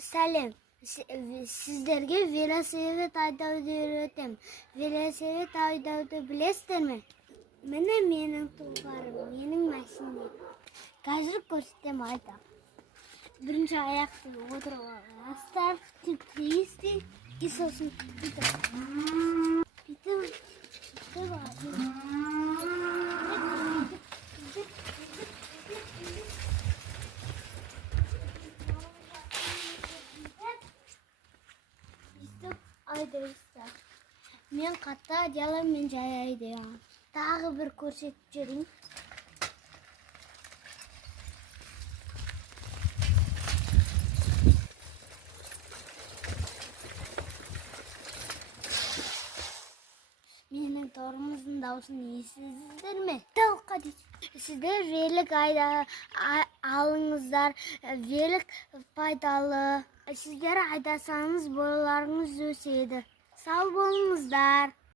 Сәлем. Сіздерге велосипед айдауды үйретем. Велосипед айдауды білесіздер ме? Міне менің тұлғарым, менің машинем. Қазір көрсетем айда. Бірінші аяқты отырып аласыздар, тепкейсіздер, и сосын айдайсыздар. Мен қатта делам, мен жай айдайм. Тағы бір көрсетіп жүрейін. Менің торымыздың даусын естідіңіздер ме? Талқа дейді. Сіздер велик алыңыздар, велик пайдалы. Сіздер айдасаңыз бойларыңыз өседі. Сау болыңыздар.